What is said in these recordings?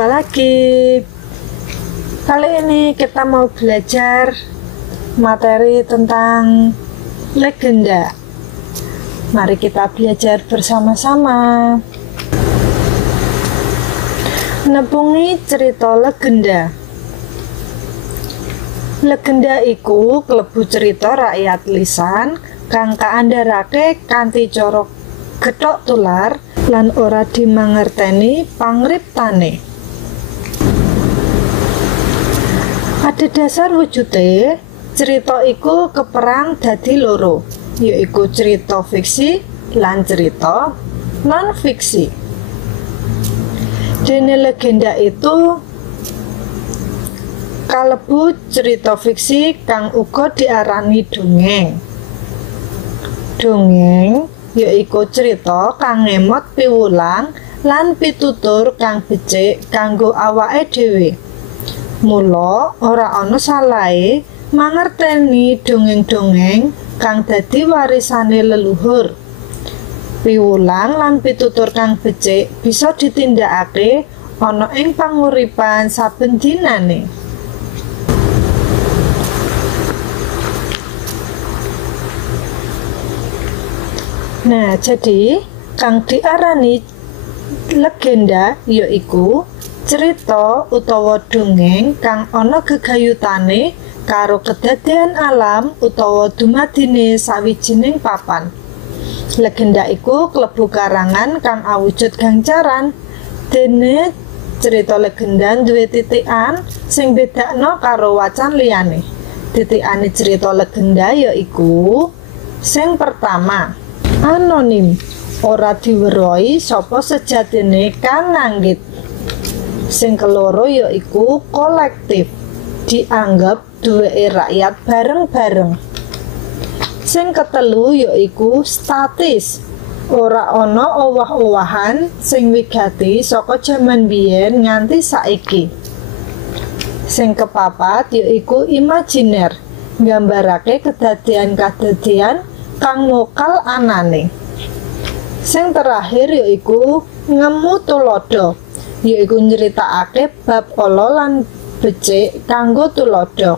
Jumpa lagi. Kali ini kita mau belajar materi tentang legenda. Mari kita belajar bersama-sama. Nepungi cerita legenda. Legenda iku klebu cerita rakyat lisan kang kaandharake kanthi cara gethok tular lan ora dimangerteni pangriptane. Pada dasar wujude, cerita iku keperang dadi loro, yaiku cerita fiksi lan cerita non fiksi. Dene legenda itu kalebu cerita fiksi kang uga diarani dongeng. Dongeng yaiku cerita kang ngemot piwulang lan pitutur kang becik kanggo awake dhewe. Mula ora ana salahe mangerteni dongeng-dongeng kang dadi warisane leluhur. Piwulang lan pitutur kang becik bisa ditindakake ana ing panguripan saben dinane. Nah, jadi kang diarani legenda yaiku cerita utawa dongeng kang ana gegayutane karo kedadian alam utawa dumadine sawijining papan. Legenda iku klebu karangan kang awujud gancaran. Dene cerita legenda duwe titikan sing bedakno karo wacan liyane. Titikane cerita legenda yaiku sing pertama, anonim, ora diwerohi sapa sejatine kang nganggit. Sing keloro yaiku kolektif, dianggap duweke rakyat bareng-bareng. Sing ketelu yaiku statis, ora ana owah-owahan sing wigati saka jaman biyen nganti saiki. Sing kepapat yaiku imajiner, nggambarake kedadian-kedadian kang lokal anane. Sing terakhir yaiku ngemu tulodo, yaiku nyeritakake bab ala lan becik kanggo tulodo.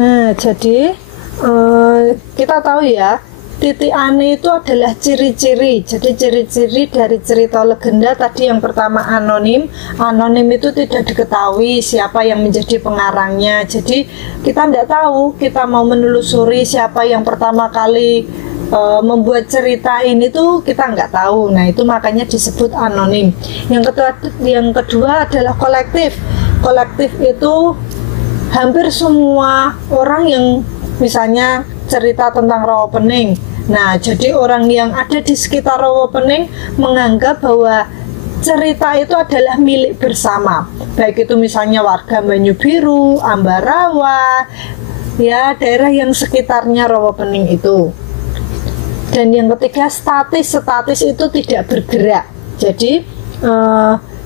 Nah, jadi kita tahu ya, titikane itu adalah ciri-ciri. Jadi ciri-ciri dari cerita legenda tadi yang pertama anonim. Anonim itu tidak diketahui siapa yang menjadi pengarangnya. Jadi kita tidak tahu, kita mau menelusuri siapa yang pertama kali membuat cerita ini tuh kita nggak tahu. Nah, itu makanya disebut anonim. Yang kedua adalah kolektif. Kolektif itu hampir semua orang yang misalnya cerita tentang Rawapening. Nah, jadi orang yang ada di sekitar Rawapening menganggap bahwa cerita itu adalah milik bersama. Baik itu misalnya warga Banyu Biru, Ambarawa, ya daerah yang sekitarnya Rawapening itu. Dan yang ketiga statis. Statis itu tidak bergerak. Jadi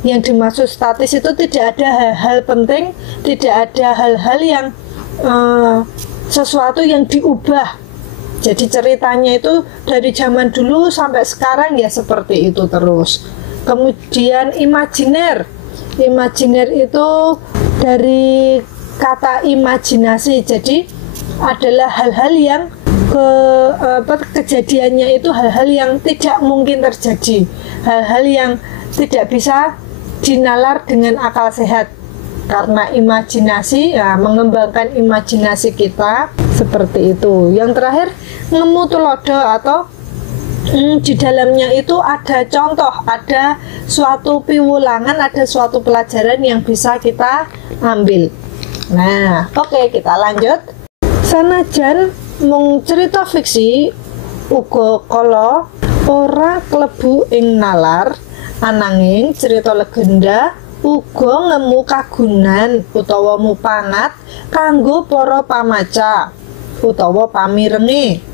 yang dimaksud statis itu tidak ada hal-hal penting, tidak ada hal-hal yang sesuatu yang diubah. Jadi ceritanya itu dari zaman dulu sampai sekarang ya seperti itu terus. Kemudian imajiner. Imajiner itu dari kata imajinasi. Jadi adalah hal-hal yang kejadiannya itu hal-hal yang tidak mungkin terjadi, hal-hal yang tidak bisa dinalar dengan akal sehat. Karena imajinasi, ya, mengembangkan imajinasi kita seperti itu. Yang terakhir, ngemu tulodo atau di dalamnya itu ada contoh, ada suatu piwulangan, ada suatu pelajaran yang bisa kita ambil. Nah, oke, kita lanjut. Sanajan mung cerita fiksi uga kala ora klebu ing nalar, ananging cerita legenda uga ngemu kagunan utawa mupangat kanggo para pamaca utawa pamirenge.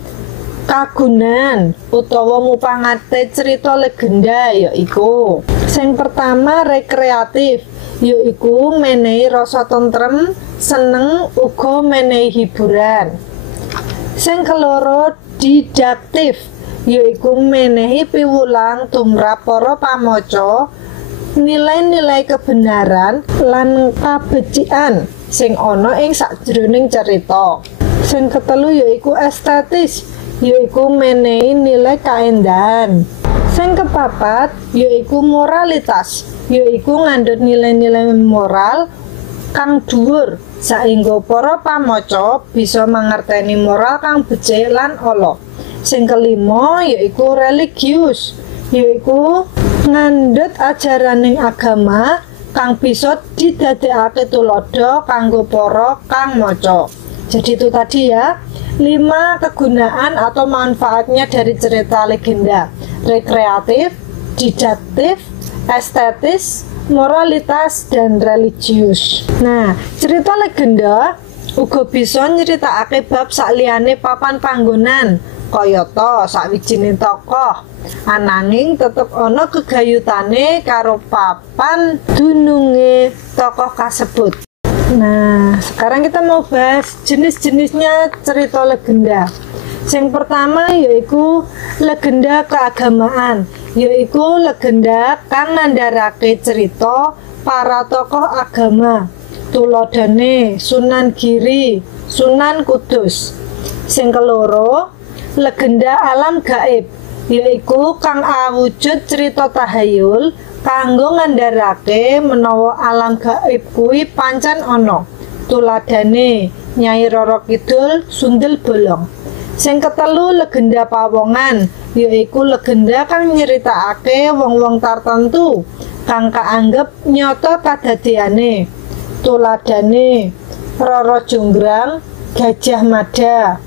Kagunan utawa mupangate cerita legenda yaiku sing pertama rekreatif, yaiku menehi rasa tentrem, seneng uga menehi hiburan. Sing keloro didaktif, yaiku menehi piwulang tumrap para pamaca nilai-nilai kebenaran lan kabecikan sing ana ing sakjroning cerita. Sing ketelu yaiku estetis, yaiku menehi nilai kaendahan. Sing kepapat yaiku moralitas, yaiku ngandhut nilai-nilai moral kang dhuwur saengga para pamaca bisa mangerteni moral kang becik lan ala. Sing kelima yaiku religius, yaiku ngandhut ajaraning agama kang bisa didadekake tulodo kanggo para kang maca. Jadi itu tadi ya, 5 kegunaan atau manfaatnya dari cerita legenda: rekreatif, didaktif, estetis, moralitas, dan religius. Nah, cerita legenda uga bisa nyeritakake bab saliyane papan panggonan, kayata sawijining tokoh, ananging tetep ana gegayutane karo papan dununge tokoh kasebut. Nah, sekarang kita mau bahas jenis-jenisnya cerita legenda. Yang pertama yaiku legenda keagamaan, yaiku legenda kang ngandharake cerita para tokoh agama. Tuladhane Sunan Giri, Sunan Kudus. Sing keloro legenda alam gaib, yaiku kang awujud cerita tahayul kanggo ngandharake menawa alam gaib kuwi pancen ana. Tuladhane Nyai Roro Kidul, Sundel Bolong. Sing ketelu legenda pawongan, yaiku legenda kang nyeritakake wong-wong tartamtu kang kaanggep nyata kadadeane. Tuladhane Roro Jonggrang, Gajah Mada.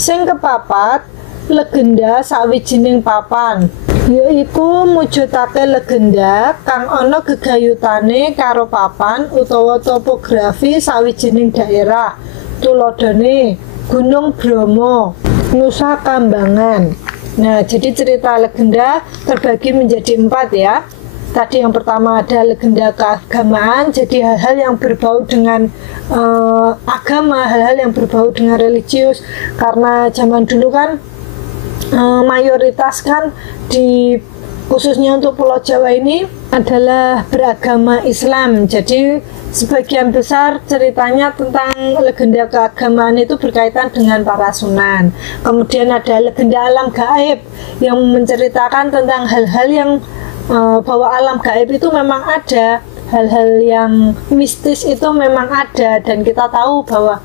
Sing kepapat legenda sawijining papan, yaiku mujudake legenda kang ana gegayutane karo papan utawa topografi sawijining daerah. Tuladhane Gunung Bromo, Nusa Kambangan. Nah, jadi cerita legenda terbagi menjadi 4 ya. Tadi yang pertama ada legenda keagamaan, jadi hal-hal yang berbau dengan agama, hal-hal yang berbau dengan religius. Karena zaman dulu kan mayoritas kan di khususnya untuk Pulau Jawa ini adalah beragama Islam. Jadi sebagian besar ceritanya tentang legenda keagamaan itu berkaitan dengan para sunan. Kemudian ada legenda alam gaib yang menceritakan tentang hal-hal yang bahwa alam gaib itu memang ada, hal-hal yang mistis itu memang ada, dan kita tahu bahwa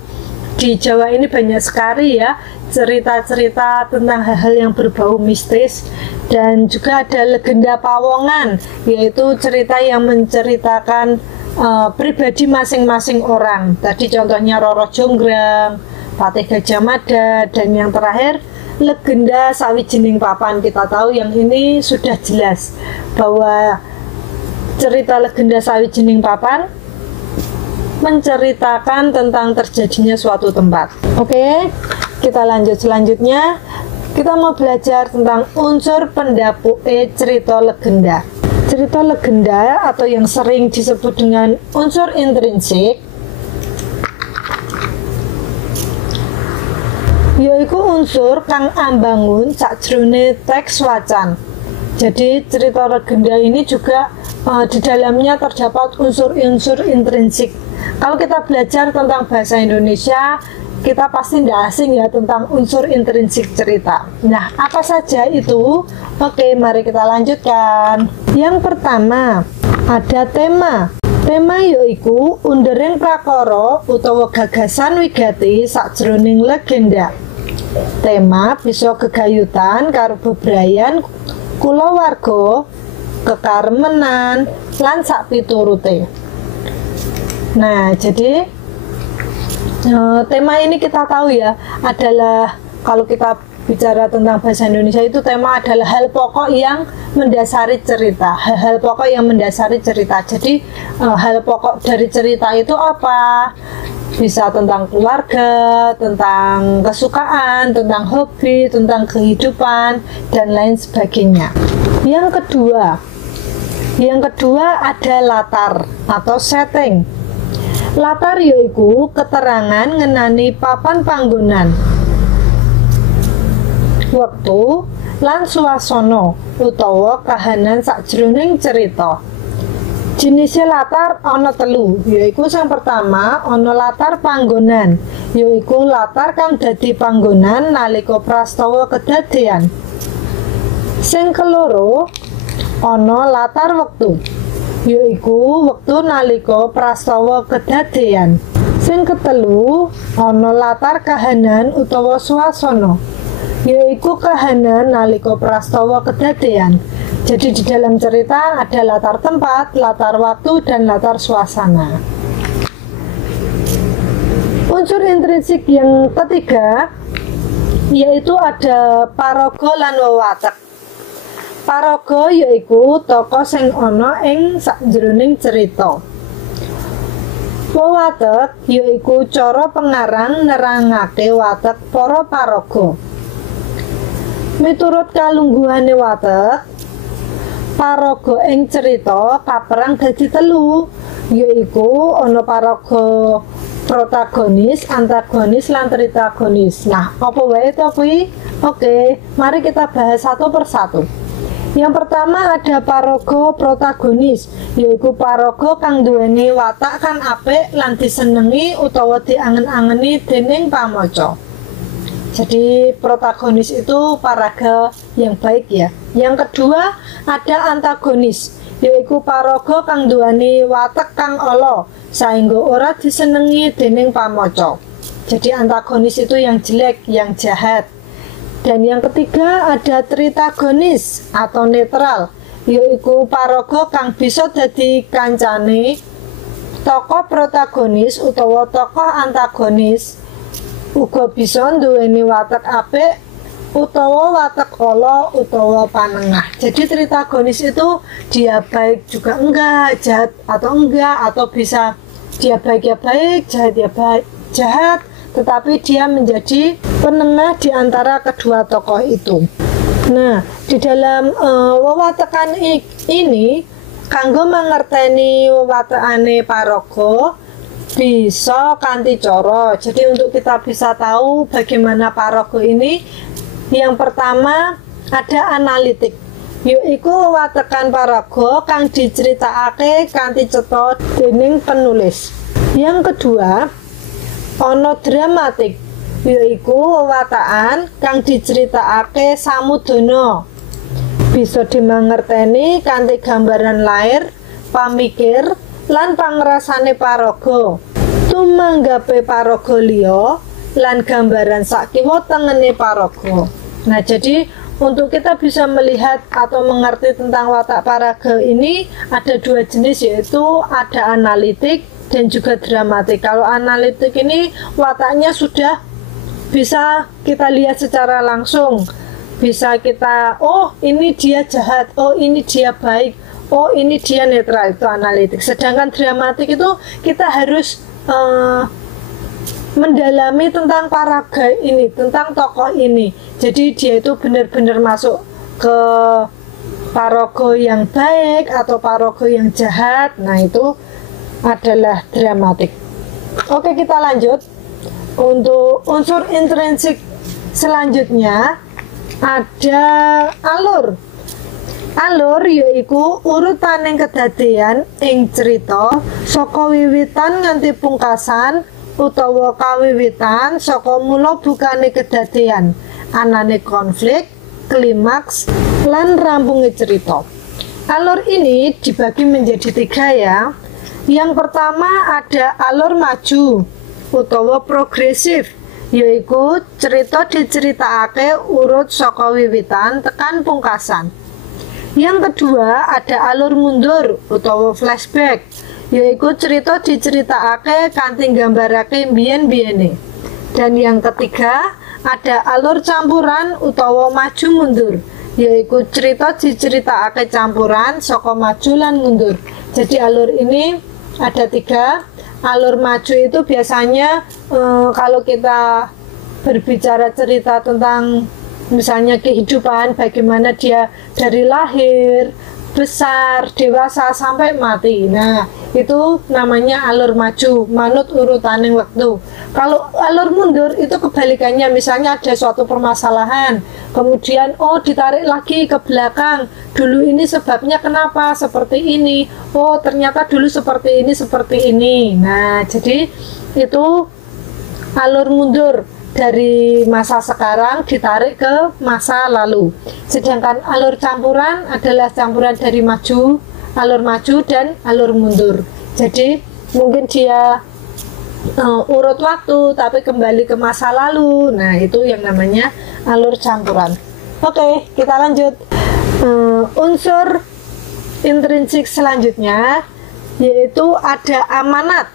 di Jawa ini banyak sekali ya cerita-cerita tentang hal-hal yang berbau mistis. Dan juga ada legenda pawongan, yaitu cerita yang menceritakan pribadi masing-masing orang. Tadi contohnya Roro Jonggrang, Patih Gajah Mada, dan yang terakhir legenda sawijining papan. Kita tahu yang ini sudah jelas bahwa cerita legenda sawijining papan menceritakan tentang terjadinya suatu tempat. Oke, kita lanjut selanjutnya. Kita mau belajar tentang unsur pendapuke cerita legenda. Cerita legenda atau yang sering disebut dengan unsur intrinsik yaiku unsur kang ambangun sakjroning teks wacan. Jadi cerita legenda ini juga di dalamnya terdapat unsur-unsur intrinsik. Kalau kita belajar tentang bahasa Indonesia, kita pasti tidak asing ya tentang unsur intrinsik cerita. Nah, apa saja itu? Oke, mari kita lanjutkan. Yang pertama, ada tema. Tema yaiku undering prakara utawa gagasan wigati sakjroning legenda. Tema bisa gegayutan karo bebrayan kulawarga, kekaremenan, lan sakpiturute. Nah, jadi tema ini kita tahu ya adalah, kalau kita bicara tentang bahasa Indonesia itu tema adalah hal pokok yang mendasari cerita, hal-hal pokok yang mendasari cerita. Jadi hal pokok dari cerita itu apa? Bisa tentang keluarga, tentang kesukaan, tentang hobi, tentang kehidupan, dan lain sebagainya. Yang kedua ada latar atau setting. Latar yaiku keterangan ngenani papan panggonan, wektu lan swasana utawa kahanan sakjroning cerita. Jenisnya latar ana telu, yaiku yang pertama ana latar panggonan, yaiku latar kang dadi panggonan nalika prastawa kedadean. Sing keloro ana latar wektu, yaiku wektu nalika prastawa kedadean. Sing ketelu ana latar kahanan utawa swasana, yaiku kahanan nalika prastawa kedadean. Jadi di dalam cerita ada latar tempat, latar waktu, dan latar suasana. Unsur intrinsik yang ketiga yaitu ada paraga lan wewatek. Paraga yaiku tokoh sing ana ing sakjroning cerita. Wewatek yaiku cara pengarang nerangake watek para paraga. Miturut kalungguhane watek, paraga ing cerita kaperang dadi telu, yaiku ana paraga protagonis, antagonis, lan tritagonis. Nah, apa wae to kuwi? Oke, mari kita bahas satu persatu. Yang pertama ada paraga protagonis, yaiku paraga kang duweni watak kang apik lan disenengi utawa diangen-angeni dening pamaca. Jadi protagonis itu paraga yang baik ya. Yang kedua ada antagonis, yaiku paraga kang duweni watak kang ala saengga ora disenengi dening pamaca. Jadi antagonis itu yang jelek, yang jahat. Dan yang ketiga ada tritagonis atau netral, yaiku paraga kang bisa dadi kancane tokoh protagonis utawa tokoh antagonis, uga bisa nduweni watak apik utawa watak ala utawa panengah. Jadi tritagonis itu dia baik juga enggak, jahat atau enggak, atau bisa dia baik ya baik, jahat ya baik, jahat, tetapi dia menjadi penengah di antara kedua tokoh itu. Nah, di dalam wewatekan ini kanggo mangerteni wewatekane paraga bisa kanthi cara. Jadi untuk kita bisa tahu bagaimana paraga ini, yang pertama ada analitik, yaiku wewatekan paraga kang diceritakake kanthi cetha dening penulis. Yang kedua ana dramatik, yaiku wewatekan kang diceritakake samudana, bisa dimangerteni kanthi gambaran lair, pamikir, lan pangrasane paraga, tumanggape paraga liya, lan gambaran sakiwa tengene paraga. Nah, jadi untuk kita bisa melihat atau mengerti tentang watak paraga ini ada dua jenis, yaitu ada analitik dan juga dramatik. Kalau analitik ini wataknya sudah bisa kita lihat secara langsung, bisa kita, oh ini dia jahat, oh ini dia baik, oh ini dia netral, itu analitik. Sedangkan dramatik itu kita harus mendalami tentang paraga ini, tentang tokoh ini. Jadi dia itu benar-benar masuk ke paraga yang baik atau paraga yang jahat. Nah, itu adalah dramatik. Oke, kita lanjut. Untuk unsur intrinsik selanjutnya ada alur. Alur yaiku urutaning kedadean ing cerita saka wiwitan nganti pungkasan utawa kawiwitan saka mula bukane kedadean, anane konflik, klimaks, lan rampunge cerita. Alur ini dibagi menjadi tiga ya. Yang pertama ada alur maju utawa progresif, yaiku cerita diceritakake urut saka wiwitan tekan pungkasan. Yang kedua ada alur mundur utawa flashback, yaiku cerita diceritakake kanthi nggambarake mbiyen-mbiyene. Dan yang ketiga ada alur campuran utawa maju mundur, yaiku cerita diceritakake campuran saka maju lan mundur. Jadi alur ini ada tiga. Alur maju itu biasanya kalau kita berbicara cerita tentang misalnya kehidupan, bagaimana dia dari lahir, besar, dewasa sampai mati. Nah, itu namanya alur maju, manut urutaning waktu. Kalau alur mundur itu kebalikannya, misalnya ada suatu permasalahan, kemudian ditarik lagi ke belakang, dulu ini sebabnya kenapa seperti ini, ternyata dulu seperti ini. Nah, jadi itu alur mundur, dari masa sekarang ditarik ke masa lalu. Sedangkan alur campuran adalah campuran dari alur maju dan alur mundur. Jadi mungkin dia urut waktu tapi kembali ke masa lalu. Nah, itu yang namanya alur campuran. Oke, kita lanjut. Unsur intrinsik selanjutnya yaitu ada amanat.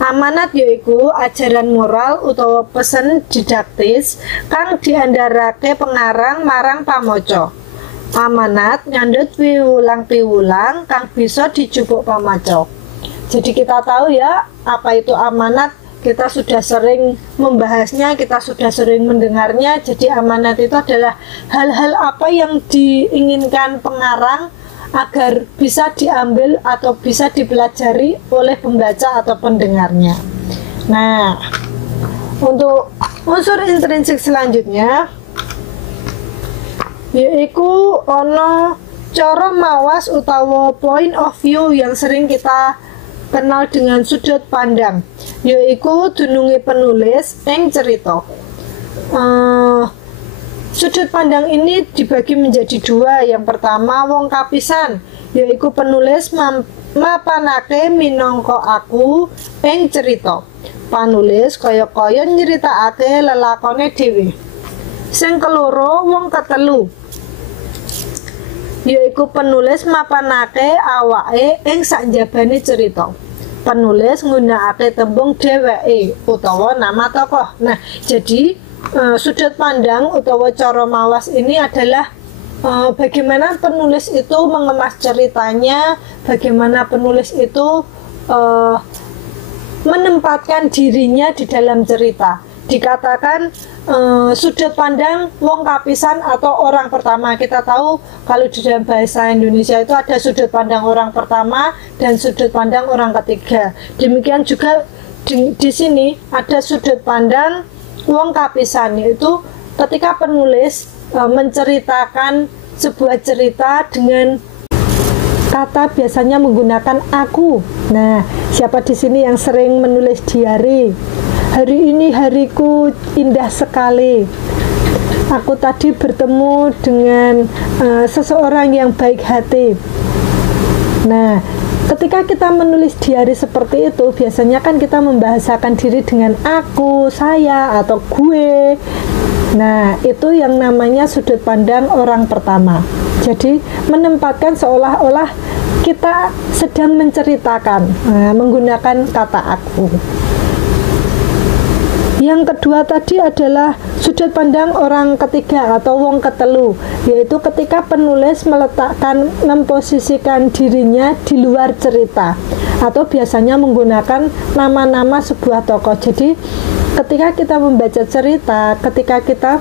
Amanat yaiku ajaran moral utawa pesen didaktis kang diandharake pengarang marang pamaca. Amanat nyandut piwulang-piwulang kang bisa dijupuk pamaca. Jadi kita tahu ya apa itu amanat, kita sudah sering membahasnya, kita sudah sering mendengarnya. Jadi amanat itu adalah hal-hal apa yang diinginkan pengarang agar bisa diambil atau bisa dipelajari oleh pembaca atau pendengarnya. Nah, untuk unsur intrinsik selanjutnya yaitu ono cara mawas utawa point of view yang sering kita kenal dengan sudut pandang, yaitu dununge penulis ing cerita. Sudut pandang ini dibagi menjadi dua. Yang pertama wong kapisan, yaitu penulis mapanake minangka aku ing cerita. Panulis kaya-kaya nyeritakake lelakone dhewe. Sing keloro wong ketelu, yaitu penulis mapanake awake ing sakjabane cerita. Penulis nggunakake tembung dheweke utawa nama tokoh. Nah, jadi sudut pandang utawa cara mawas ini adalah bagaimana penulis itu mengemas ceritanya, bagaimana penulis itu menempatkan dirinya di dalam cerita. Dikatakan sudut pandang wong kapisan atau orang pertama. Kita tahu kalau di dalam bahasa Indonesia itu ada sudut pandang orang pertama dan sudut pandang orang ketiga. Demikian juga di sini ada sudut pandang wong kapisan, yaitu ketika penulis menceritakan sebuah cerita dengan kata biasanya menggunakan aku. Nah, siapa di sini yang sering menulis diari? Hari ini hariku indah sekali. Aku tadi bertemu dengan seseorang yang baik hati. Nah, ketika kita menulis diari seperti itu, biasanya kan kita membahasakan diri dengan aku, saya, atau gue. Nah, itu yang namanya sudut pandang orang pertama. Jadi, menempatkan seolah-olah kita sedang menceritakan, menggunakan kata aku. Yang kedua tadi adalah sudut pandang orang ketiga atau wong ketelu, yaitu ketika penulis memposisikan dirinya di luar cerita atau biasanya menggunakan nama-nama sebuah tokoh. Jadi ketika kita membaca cerita, ketika kita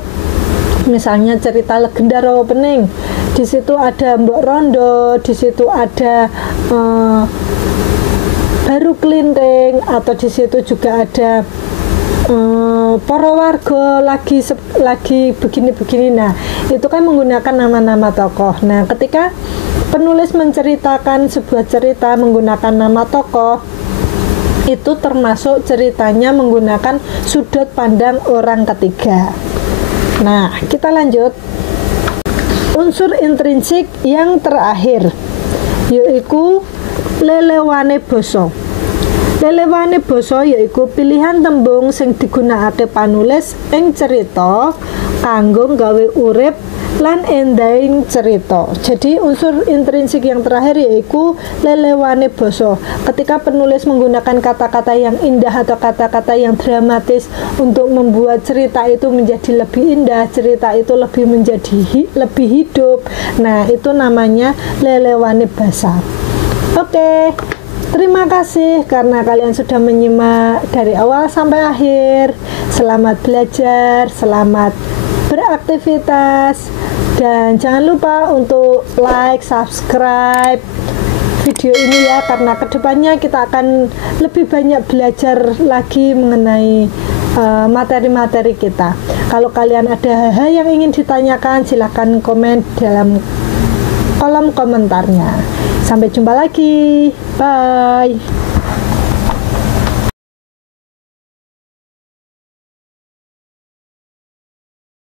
misalnya cerita legenda Rawa Pening, di situ ada Mbok Rondo, di situ ada Baru Klinting, atau di situ juga ada para warga lagi begini-begini. Nah, itu kan menggunakan nama-nama tokoh. Nah, ketika penulis menceritakan sebuah cerita menggunakan nama tokoh, itu termasuk ceritanya menggunakan sudut pandang orang ketiga. Nah, kita lanjut. Unsur intrinsik yang terakhir yaitu lelewane basa. Lelewane basa yaiku pilihan tembung sing digunakake panulis ing cerita kanggo gawe urip lan endahing cerita. Jadi unsur intrinsik yang terakhir yaiku lelewane basa. Ketika penulis menggunakan kata-kata yang indah atau kata-kata yang dramatis untuk membuat cerita itu menjadi lebih indah, cerita itu lebih hidup. Nah, itu namanya lelewane basa. Oke. Terima kasih karena kalian sudah menyimak dari awal sampai akhir. Selamat belajar, selamat beraktivitas, dan jangan lupa untuk like, subscribe video ini ya, karena kedepannya kita akan lebih banyak belajar lagi mengenai materi-materi kita. Kalau kalian ada hal yang ingin ditanyakan, silahkan komen dalam kolom komentarnya. Sampai jumpa lagi, bye.